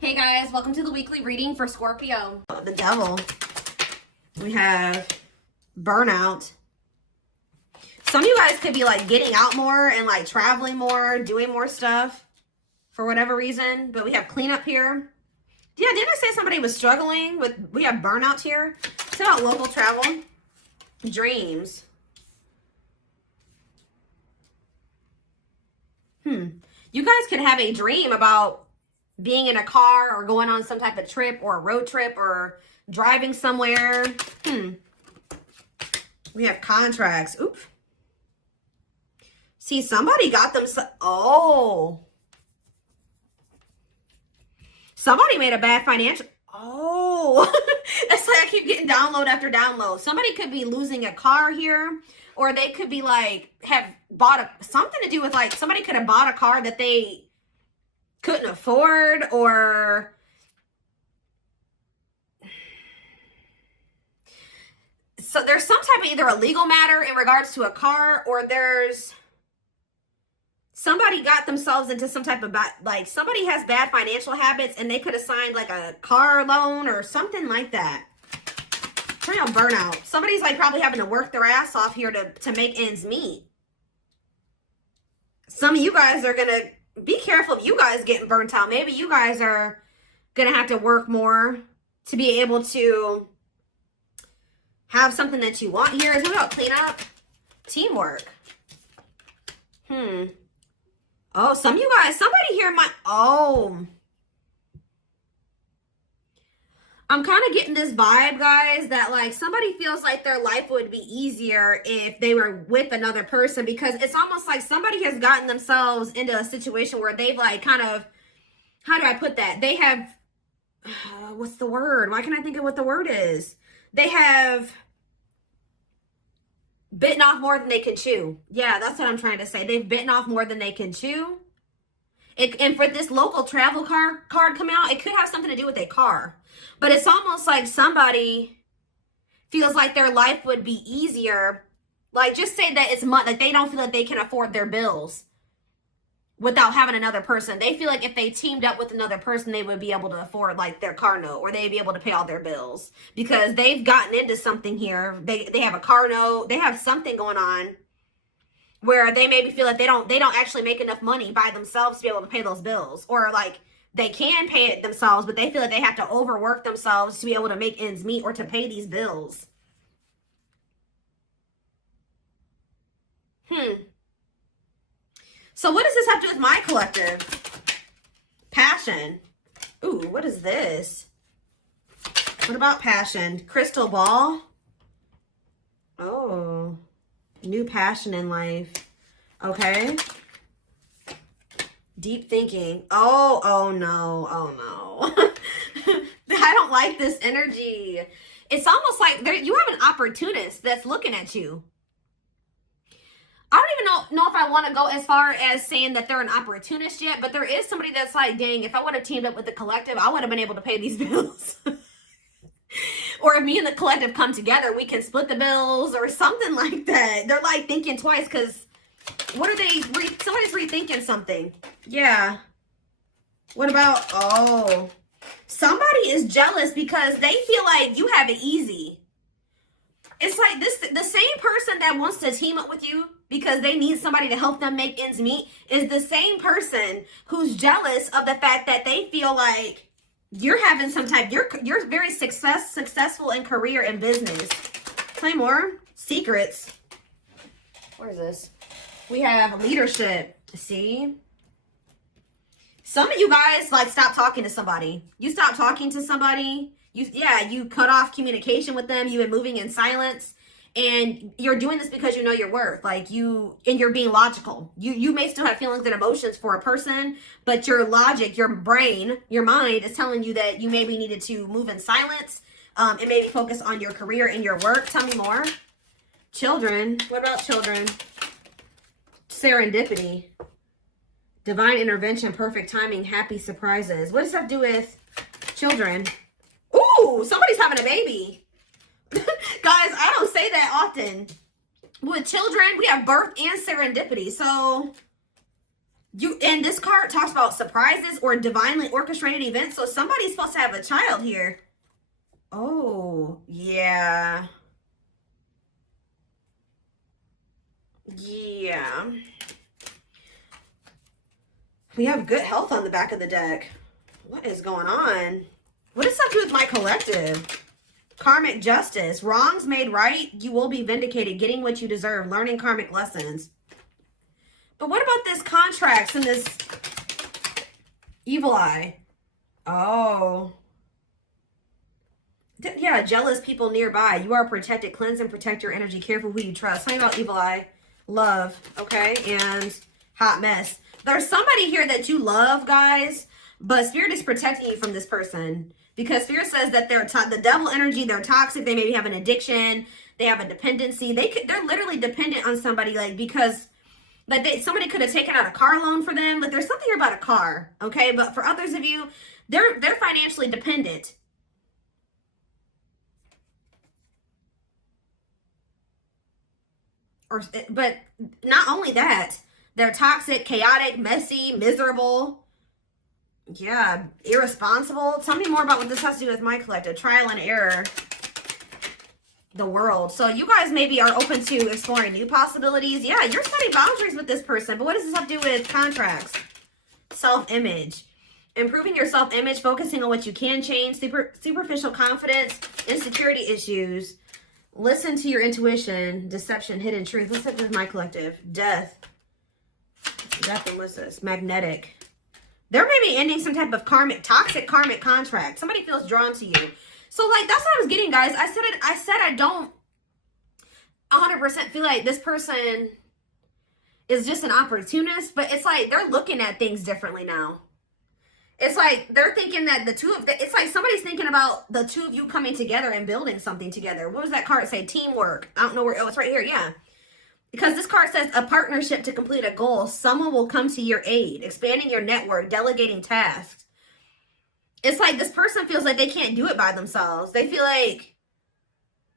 Hey guys, welcome to the weekly reading for Scorpio. The devil. We have burnout. Some of you guys could be like getting out more and like traveling more, doing more stuff for whatever reason. But we have cleanup here. Yeah, didn't I say somebody was struggling with, we have burnout here. It's about local travel. Dreams. You guys could have a dream about being in a car or going on some type of trip or a road trip or driving somewhere. We have contracts. Oop. See, somebody got them. Somebody made a bad financial. It's like I keep getting download after download. Somebody could be losing a car here, or they could be like, have bought something to do with like, somebody could have bought a car that they couldn't afford, or so there's some type of either a legal matter in regards to a car, or there's somebody got themselves into some type of like somebody has bad financial habits and they could have signed like a car loan or something like that. Turn on burnout. Somebody's like probably having to work their ass off here to make ends meet. Some of you guys are gonna be careful of you guys getting burnt out. Maybe you guys are gonna have to work more to be able to have something that you want here. Is it about cleanup? Teamwork. Oh, some of you guys, somebody here might, I'm kind of getting this vibe, guys, that like somebody feels like their life would be easier if they were with another person, because it's almost like somebody has gotten themselves into a situation where they've like kind of, how do I put that? They have, what's the word? Why can't I think of what the word is? They have bitten off more than they can chew. Yeah, that's what I'm trying to say. They've bitten off more than they can chew. And for this local travel card come out, it could have something to do with a car. But it's almost like somebody feels like their life would be easier. Like, just say that it's money, like they don't feel like they can afford their bills without having another person. They feel like if they teamed up with another person, they would be able to afford like their car note, or they'd be able to pay all their bills because they've gotten into something here. They have a car note. They have something going on where they maybe feel like they don't actually make enough money by themselves to be able to pay those bills, or like they can pay it themselves, but they feel like they have to overwork themselves to be able to make ends meet or to pay these bills. So what does this have to do with my collective? Passion. Ooh, what is this? What about passion? Crystal ball. Oh, new passion in life. Okay. Deep thinking. Oh no. I don't like this energy. It's almost like you have an opportunist that's looking at you. I don't even know if I want to go as far as saying that they're an opportunist yet, but there is somebody that's like, dang, if I would have teamed up with the collective, I would have been able to pay these bills. Or if me and the collective come together, we can split the bills or something like that. They're like thinking twice, because what are they? Somebody's rethinking something. Yeah. What about, somebody is jealous because they feel like you have it easy. It's like the same person that wants to team up with you because they need somebody to help them make ends meet is the same person who's jealous of the fact that they feel like you're having some type, you're very successful in career and business. Play more. Secrets. Where is this? We have leadership. See? Some of you guys like stop talking to somebody. You stop talking to somebody. You cut off communication with them. You've been moving in silence. And you're doing this because you know your worth. Like and you're being logical. You may still have feelings and emotions for a person, but your logic, your brain, your mind is telling you that you maybe needed to move in silence and maybe focus on your career and your work. Tell me more. Children. What about children? Serendipity. Divine intervention, perfect timing, happy surprises. What does that do with children? Ooh, somebody's having a baby. Guys, I don't say that often. With children, we have birth and serendipity. So And this card talks about surprises or divinely orchestrated events. So somebody's supposed to have a child here. Oh, yeah. Yeah. We have good health on the back of the deck. What is going on? What does that do with my collective? Karmic justice. Wrongs made right. You will be vindicated. Getting what you deserve. Learning karmic lessons. But what about this contracts and this evil eye? Oh. Yeah, jealous people nearby. You are protected. Cleanse and protect your energy. Careful who you trust. Something about evil eye. Love. Okay. And hot mess. There's somebody here that you love, guys. But Spirit is protecting you from this person. Because Spirit says that they're the devil energy. They're toxic. They maybe have an addiction. They have a dependency. They're literally dependent on somebody, like, because like somebody could have taken out a car loan for them. Like, there's something here about a car, okay? But for others of you, they're financially dependent. But not only that, they're toxic, chaotic, messy, miserable. Yeah, irresponsible. Tell me more about what this has to do with my collective. Trial and error. The world. So you guys maybe are open to exploring new possibilities. Yeah, you're setting boundaries with this person. But what does this have to do with contracts? Self-image. Improving your self-image, focusing on what you can change, superficial confidence, insecurity issues. Listen to your intuition, deception, hidden truth. What's up with my collective? Death. Death and what's this? Magnetic. They're maybe ending some type of toxic karmic contract. Somebody feels drawn to you. So, like, that's what I was getting, guys. I said I don't 100% feel like this person is just an opportunist, but it's like they're looking at things differently now. It's like they're thinking that it's like somebody's thinking about the two of you coming together and building something together. What does that card say? Teamwork. I don't know where. Oh, it's right here. Yeah. Because this card says a partnership to complete a goal. Someone will come to your aid, expanding your network, delegating tasks. It's like this person feels like they can't do it by themselves. They feel like,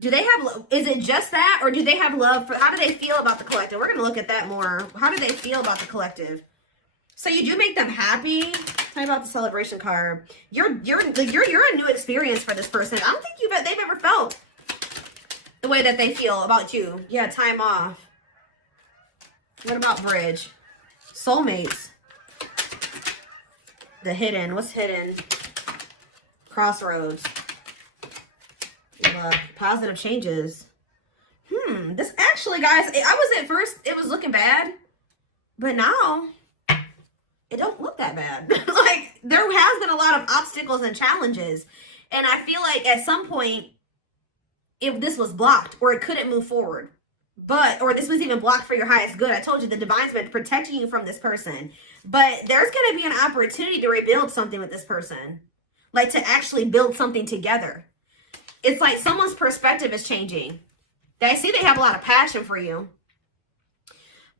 is it just that? Or do they have love for, how do they feel about the collective? We're going to look at that more. How do they feel about the collective? So you do make them happy. Tell me about the celebration card. You're a new experience for this person. I don't think they've ever felt the way that they feel about you. Yeah, time off. What about bridge? Soulmates. The hidden. What's hidden? Crossroads. Positive changes. This actually, guys, at first, it was looking bad. But now, it don't look that bad. Like, there has been a lot of obstacles and challenges. And I feel like at some point, if this was blocked or it couldn't move forward. Or this was even blocked for your highest good. I told you the divine's been protecting you from this person. But there's going to be an opportunity to rebuild something with this person. Like, to actually build something together. It's like someone's perspective is changing. I see they have a lot of passion for you.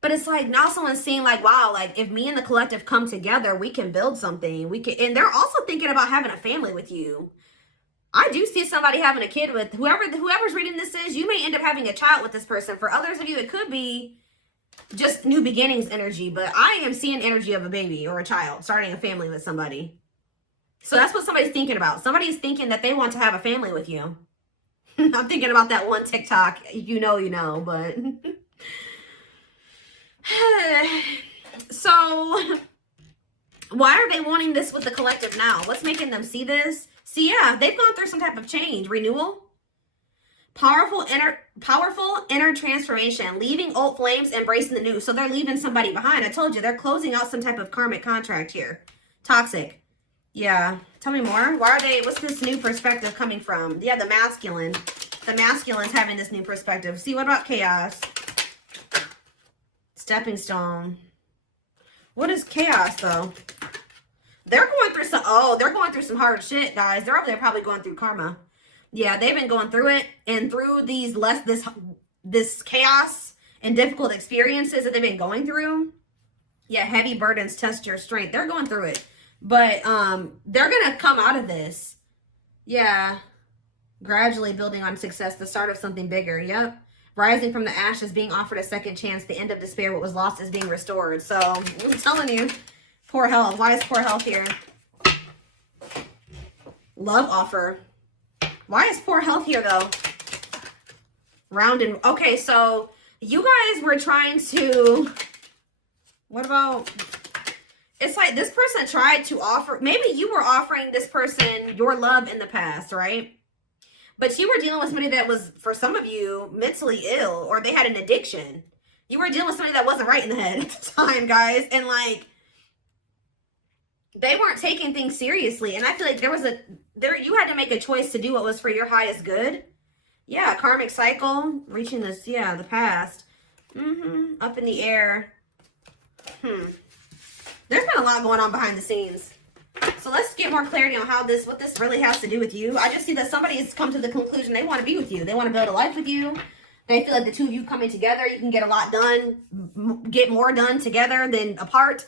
But it's like now someone's seeing like, wow, like if me and the collective come together, we can build something. And they're also thinking about having a family with you. I do see somebody having a kid with whoever's reading this is. You may end up having a child with this person. For others of you, it could be just new beginnings energy. But I am seeing energy of a baby or a child starting a family with somebody. So that's what somebody's thinking about. Somebody's thinking that they want to have a family with you. I'm thinking about that one TikTok. You know, but... So, why are they wanting this with the collective now? What's making them see this? See, yeah, they've gone through some type of change. Renewal. Powerful inner transformation. Leaving old flames, embracing the new. So they're leaving somebody behind. I told you, they're closing out some type of karmic contract here. Toxic. Yeah. Tell me more. What's this new perspective coming from? Yeah, the masculine. The masculine's having this new perspective. See, what about chaos? Stepping stone. What is chaos, though? They're going through some hard shit, guys. They're over there probably going through karma. Yeah, they've been going through it. And through this chaos and difficult experiences that they've been going through. Yeah, heavy burdens test your strength. They're going through it. But they're going to come out of this. Yeah. Gradually building on success, the start of something bigger. Yep. Rising from the ashes, being offered a second chance, the end of despair, what was lost is being restored. So I'm telling you, poor health. Why is poor health here? Love offer. Why is poor health here though? Round and okay, so you guys were trying to, what about, it's like this person tried to offer, maybe you were offering this person your love in the past, right? But you were dealing with somebody that was, for some of you, mentally ill, or they had an addiction. You were dealing with somebody that wasn't right in the head at the time, guys. And like, they weren't taking things seriously. And I feel like you had to make a choice to do what was for your highest good. Yeah, karmic cycle, reaching this, yeah, the past. Up in the air. There's been a lot going on behind the scenes. So let's get more clarity on what this really has to do with you. I just see that somebody has come to the conclusion they want to be with you. They want to build a life with you. They feel like the two of you coming together, you can get a lot done, get more done together than apart.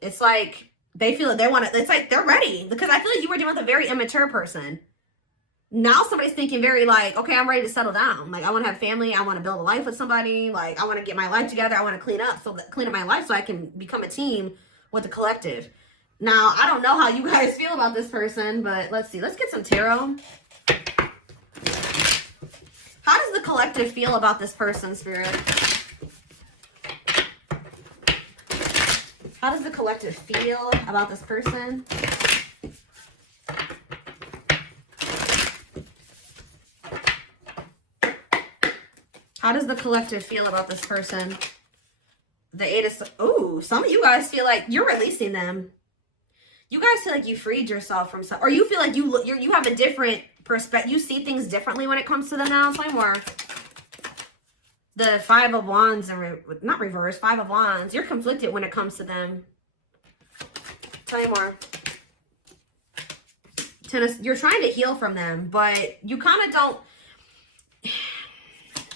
It's like they feel like they want to, it's like they're ready, because I feel like you were dealing with a very immature person. Now somebody's thinking very like, okay, I'm ready to settle down. Like, I want to have family. I want to build a life with somebody. Like, I want to get my life together. I want to clean up my life so I can become a team with the collective. Now, I don't know how you guys feel about this person, but let's see. Let's get some tarot. How does the collective feel about this person, Spirit? How does the collective feel about this person? How does the collective feel about this person? The Eight of... Oh, some of you guys feel like you're releasing them. You guys feel like you freed yourself from some... Or you feel like you have a different perspective. You see things differently when it comes to them now. Tell me more. The Five of Wands, not reverse, Five of Wands. You're conflicted when it comes to them. Tell me more. You're trying to heal from them, but you kind of don't...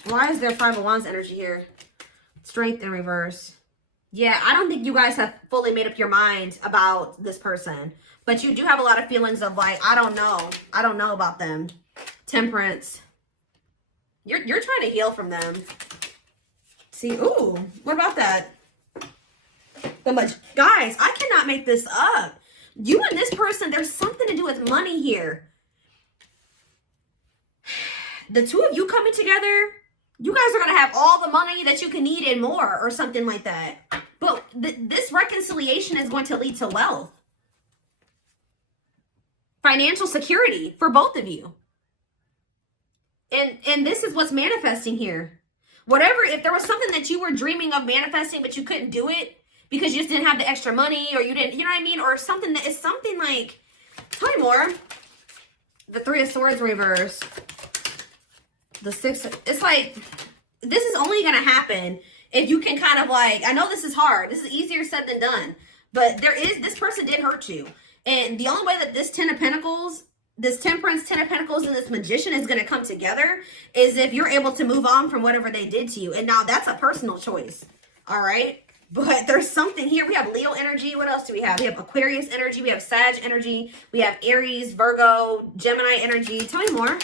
Why is there Five of Wands energy here? Strength in reverse. Yeah, I don't think you guys have fully made up your mind about this person. But you do have a lot of feelings of like, I don't know. I don't know about them. Temperance. You're trying to heal from them. See, ooh, what about that? Guys, I cannot make this up. You and this person, there's something to do with money here. The two of you coming together, you guys are going to have all the money that you can need and more, or something like that. But this reconciliation is going to lead to wealth. Financial security for both of you. And this is what's manifesting here. Whatever, if there was something that you were dreaming of manifesting, but you couldn't do it because you just didn't have the extra money, or you didn't, you know what I mean? Or something that is something like, tell me more. The Three of Swords reverse. The Six, it's like, this is only going to happen if you can kind of like, I know this is hard. This is easier said than done. But this person did hurt you. And the only way that this Ten of Pentacles, this Temperance, Ten of Pentacles, and this Magician is going to come together is if you're able to move on from whatever they did to you. And now that's a personal choice. All right. But there's something here. We have Leo energy. What else do we have? We have Aquarius energy. We have Sag energy. We have Aries, Virgo, Gemini energy. Tell me more.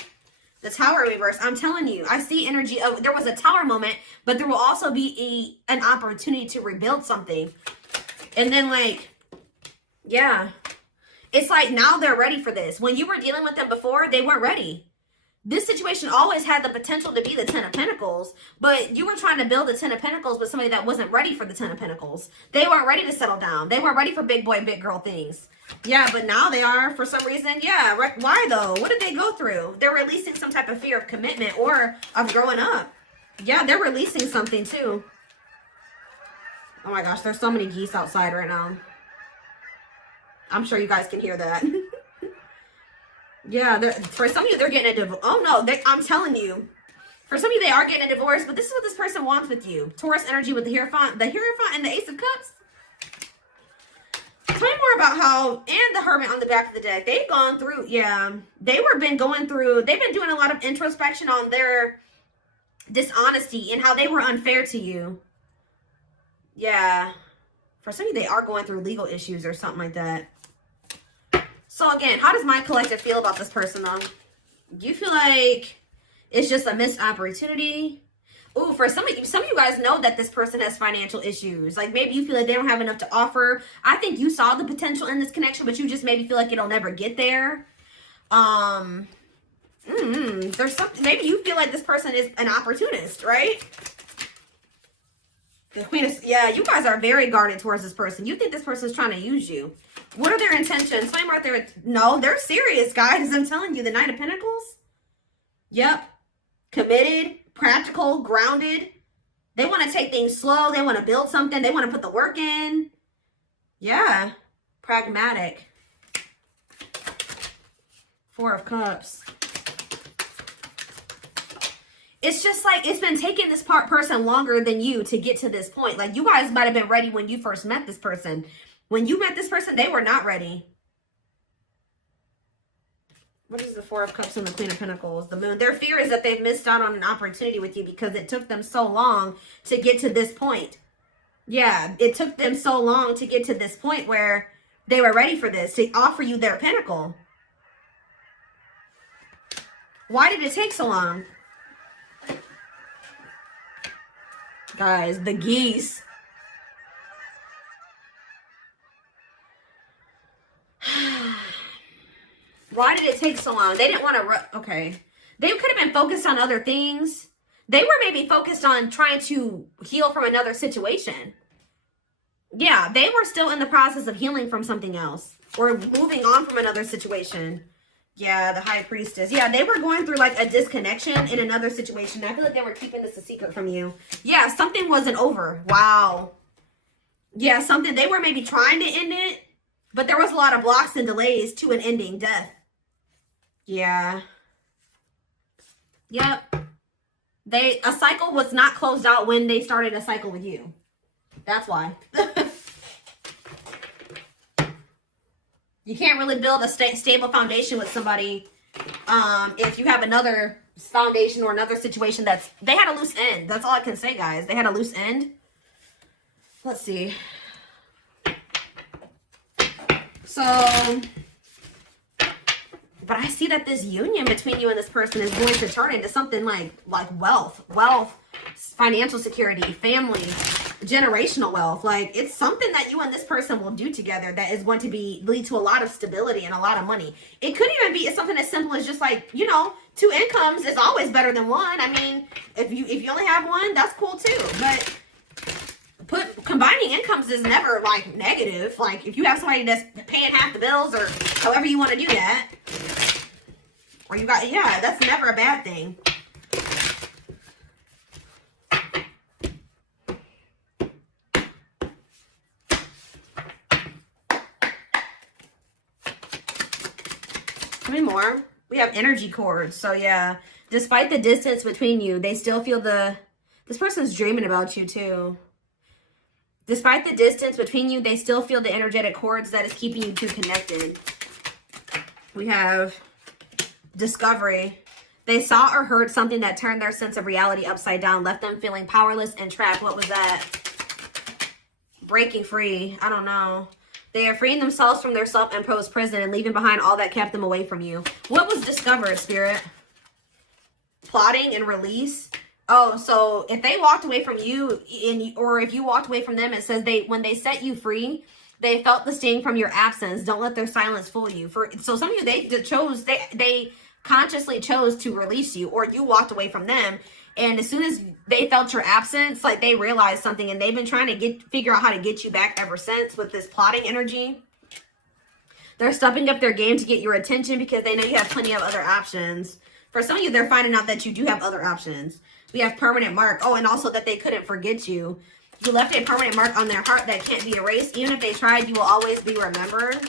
The Tower reverse. I'm telling you, I see energy of, there was a Tower moment, but there will also be an opportunity to rebuild something. And then like, yeah, it's like now they're ready for this. When you were dealing with them before, they weren't ready. This situation always had the potential to be the Ten of Pentacles, but you were trying to build the Ten of Pentacles with somebody that wasn't ready for the Ten of Pentacles. They weren't ready to settle down. They weren't ready for big boy, big girl things. Yeah, but now they are for some reason. Yeah, why though? What did they go through? They're releasing some type of fear of commitment or of growing up. Yeah, they're releasing something too. Oh my gosh, there's so many geese outside right now. I'm sure you guys can hear that. Yeah, for some of you, they're getting a divorce. Oh no, I'm telling you. For some of you, they are getting a divorce, but this is what this person wants with you. Taurus energy with the Hierophant and the Ace of Cups. Tell me more about how, and the Hermit on the back of the deck. They've gone through, yeah. They've been doing a lot of introspection on their dishonesty and how they were unfair to you. Yeah. For some of you, they are going through legal issues or something like that. So again, how does my collective feel about this person though? Do you feel like It's just a missed opportunity. Ooh, for some of you guys know that this person has financial issues. Like maybe you feel like they don't have enough to offer. I think you saw the potential in this connection, but you just maybe feel like it'll never get there. There's something, maybe you feel like this person is an opportunist, right? The Queen of, yeah, you guys are very guarded towards this person. You think this person's trying to use you. What are their intentions? Flame right there. No, they're serious, guys. I'm telling you, the Knight of Pentacles. Yep. Committed, practical, grounded. They want to take things slow. They want to build something. They want to put the work in. Yeah. Pragmatic. Four of Cups. It's just like it's been taking this person longer than you to get to this point. Like you guys might have been ready when you first met this person. When you met this person, they were not ready. What is the Four of Cups and the Queen of Pentacles? The Moon. Their fear is that they've missed out on an opportunity with you because it took them so long to get to this point. Yeah, it took them so long to get to this point where they were ready for this, to offer you their pinnacle. Why did it take so long? Guys, the geese. Why did it take so long? They didn't want to, okay. They could have been focused on other things. They were maybe focused on trying to heal from another situation. Yeah, they were still in the process of healing from something else. Or moving on from another situation. Yeah, the High Priestess. Yeah, they were going through like a disconnection in another situation. I feel like they were keeping this a secret from you. Yeah, something wasn't over. Wow. Yeah, something. They were maybe trying to end it, but there was a lot of blocks and delays to an ending. Death. Yeah. Yep. A cycle was not closed out when they started a cycle with you. That's why. You can't really build a stable foundation with somebody if you have another foundation or another situation they had a loose end. That's all I can say, guys. They had a loose end. Let's see. So, but I see that this union between you and this person is going to turn into something like wealth, financial security, family, generational wealth. Like it's something that you and this person will do together that is going to lead to a lot of stability and a lot of money. It could even be something as simple as just like, you know, 2 incomes is always better than one. I mean, if you only have one, that's cool too. But combining incomes is never like negative. Like if you have somebody that's paying half the bills or however you want to do that, or you got, yeah, that's never a bad thing. Three more. We have energy cords. So yeah, despite the distance between you, they still feel this person's dreaming about you too. Despite the distance between you, they still feel the energetic cords that is keeping you two connected. We have discovery. They saw or heard something that turned their sense of reality upside down, left them feeling powerless and trapped. What was that? Breaking free. I don't know. They are freeing themselves from their self-imposed prison and leaving behind all that kept them away from you. What was discovered, Spirit? Plotting and release. Oh, so if they walked away from you, or if you walked away from them, it says when they set you free, they felt the sting from your absence. Don't let their silence fool you. So some of you, they consciously chose to release you, or you walked away from them. And as soon as they felt your absence, like they realized something, and they've been trying to figure out how to get you back ever since with this plotting energy. They're stepping up their game to get your attention because they know you have plenty of other options. For some of you, they're finding out that you do have other options. We have permanent mark. Oh, and also that they couldn't forget you. You left a permanent mark on their heart that can't be erased. Even if they tried, you will always be remembered.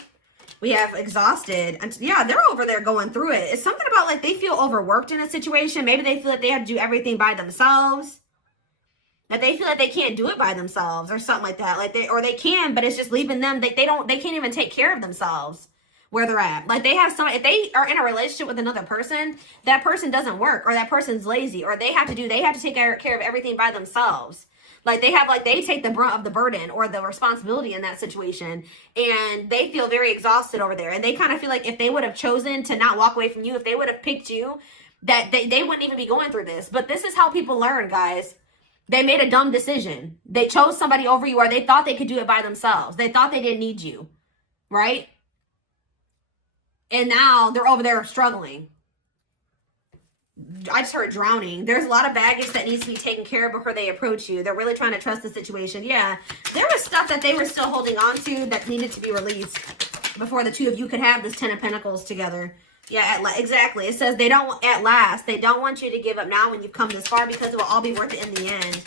We have exhausted. And yeah, they're over there going through it. It's something about like they feel overworked in a situation. Maybe they feel like they have to do everything by themselves. That they feel like they can't do it by themselves or something like that. Like they can, but it's just leaving them. They can't even take care of themselves where they're at. Like they have if they are in a relationship with another person, that person doesn't work, or that person's lazy, or they have to take care of everything by themselves. Like they take the brunt of the burden or the responsibility in that situation, and they feel very exhausted over there. And they kind of feel like if they would have chosen to not walk away from you, if they would have picked you, that they wouldn't even be going through this. But this is how people learn, guys. They made a dumb decision. They chose somebody over you, or they thought they could do it by themselves. They thought they didn't need you, right? And now they're over there struggling. I just heard drowning. There's a lot of baggage that needs to be taken care of before they approach you. They're really trying to trust the situation. Yeah, there was stuff that they were still holding on to that needed to be released before the two of you could have this 10 of Pentacles together. Yeah, exactly. It says they don't, at last, they don't want you to give up now when you've come this far, because it will all be worth it in the end.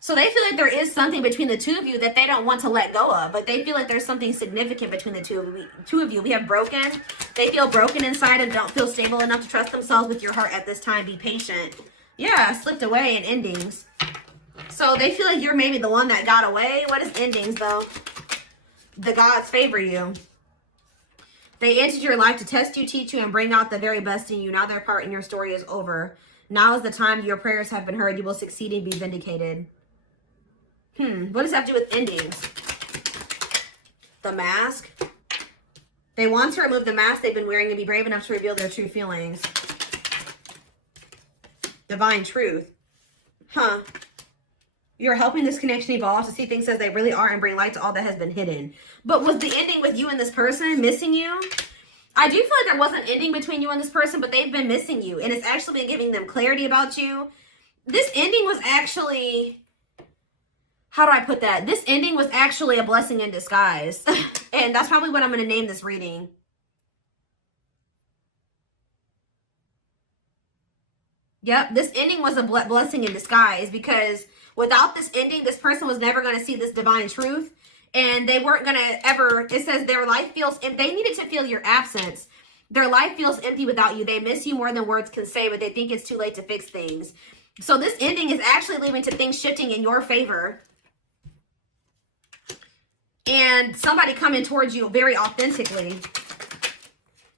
So they feel like there is something between the two of you that they don't want to let go of. But they feel like there's something significant between the two of you. We have broken. They feel broken inside and don't feel stable enough to trust themselves with your heart at this time. Be patient. Yeah, slipped away in endings. So they feel like you're maybe the one that got away. What is endings, though? The gods favor you. They entered your life to test you, teach you, and bring out the very best in you. Now their part in your story is over. Now is the time your prayers have been heard. You will succeed and be vindicated. What does that have to do with endings? The mask. They want to remove the mask they've been wearing and be brave enough to reveal their true feelings. Divine truth. You're helping this connection evolve to see things as they really are and bring light to all that has been hidden. But was the ending with you and this person missing you? I do feel like there was an ending between you and this person, but they've been missing you. And it's actually been giving them clarity about you. This ending was actually... How do I put that? This ending was actually a blessing in disguise. And that's probably what I'm going to name this reading. Yep, this ending was a blessing in disguise, because without this ending, this person was never going to see this divine truth. And they weren't going to ever, it says their life feels, if they needed to feel your absence, their life feels empty without you. They miss you more than words can say, but they think it's too late to fix things. So this ending is actually leading to things shifting in your favor. And somebody coming towards you very authentically.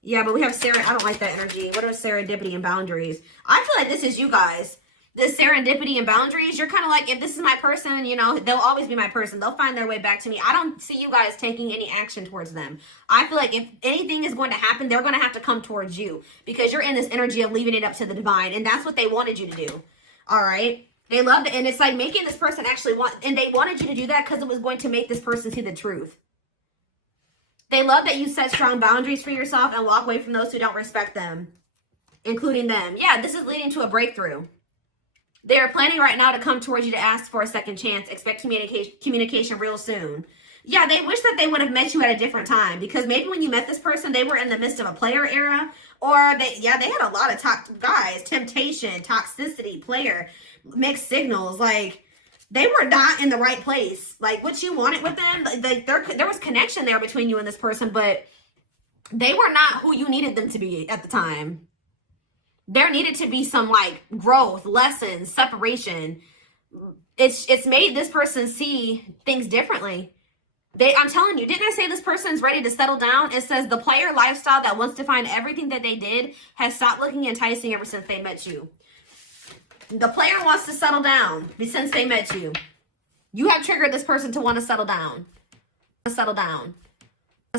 Yeah, but we have I don't like that energy. What are serendipity and boundaries? I feel like this is you guys. This serendipity and boundaries, you're kind of like, if this is my person, you know, they'll always be my person. They'll find their way back to me. I don't see you guys taking any action towards them. I feel like if anything is going to happen, they're going to have to come towards you, because you're in this energy of leaving it up to the divine. And that's what they wanted you to do. All right. They loved it. And it's like making this person actually want, and they wanted you to do that because it was going to make this person see the truth. They love that you set strong boundaries for yourself and walk away from those who don't respect them, including them. Yeah, this is leading to a breakthrough. They are planning right now to come towards you to ask for a second chance. Expect communication real soon. Yeah, they wish that they would have met you at a different time, because maybe when you met this person, they were in the midst of a player era, or they had a lot of temptation, toxicity, player, mixed signals. Like, they were not in the right place. Like, what you wanted with them, like there was connection there between you and this person, but they were not who you needed them to be at the time. There needed to be some like growth, lessons, separation. It's made this person see things differently. I'm telling you, didn't I say this person's ready to settle down? It says the player lifestyle that wants to find everything that they did has stopped looking enticing ever since they met you. The player wants to settle down since they met you. You have triggered this person to want to settle down. Settle down.